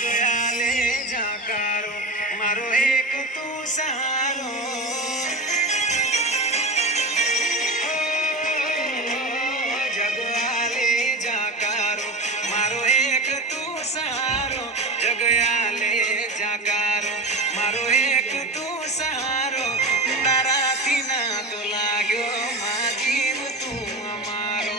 જગયાલે જાકારો મારો એક તું સહારો જગયાલે જાકારો મારો એક તું સહારો જગયાલે જાકારો મારો એક તું સહારો તારાથી ના તો લાગ્યો મા જીવ તું અમારો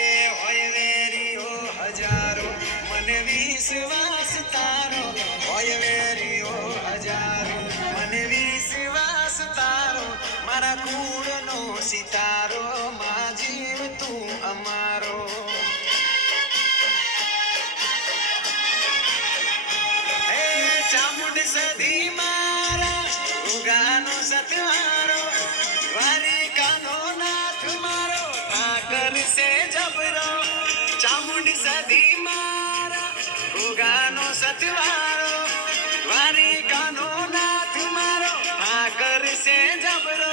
એ હોય વેરીઓ હજારો મને વિશ્વાસ તારો હોય વેરીઓ હજારો મને વિશ્વાસ તારો મારા કુળનો સિતારો મા જીવ તું અમારો ચામુંડ સધી મારા ઉગાનો સતવારો દ્વારિકાનો નાથ મારો ઠાકર સે જબરો ચામુંડ સધી મારા ઉગાનો સતવારો દ્વારિકાનો નાથ મારો ઠાકર સે જબરો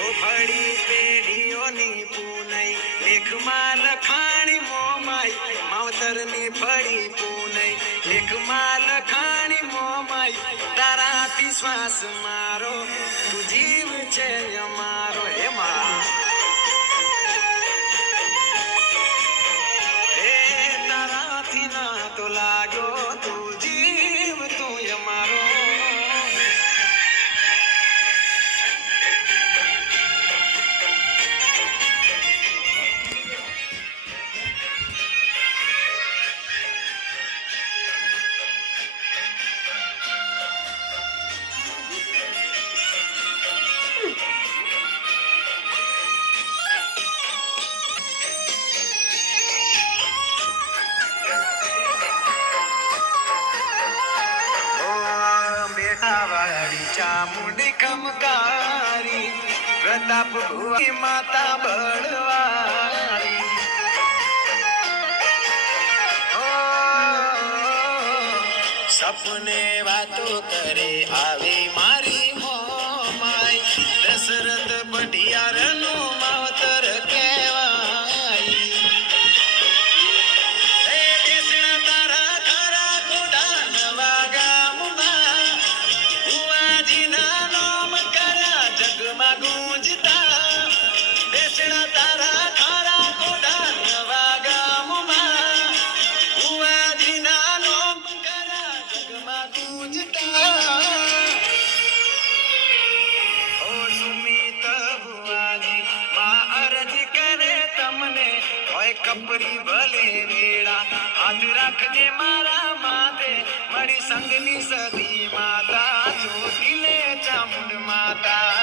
ઓ ફળી પેઢીઓની પૂનઈ લેખમાં લખાણી મોમાઈ માવતરની ફળી પૂનઈ લેખમાં લખાણી મોમાઈ તારાથી શ્વાસ મારો તું જીવ છે અમારો એમાં એ તારાથી ના તો લાગ્યો તું જીવ તું અમારો ચામુંડી ખમકારી પ્રતાપ ભુવાની માતા બળવારી સપને વાતો કરે આવી મારી મોમાઈ દશરથ પઢિયારનું માવતર કહેવાય કપરી ભલે વેળા હાથ રાખજે મારા માથે મળી સંગની સદી માતા ચોટીલે ચામુંડ માતા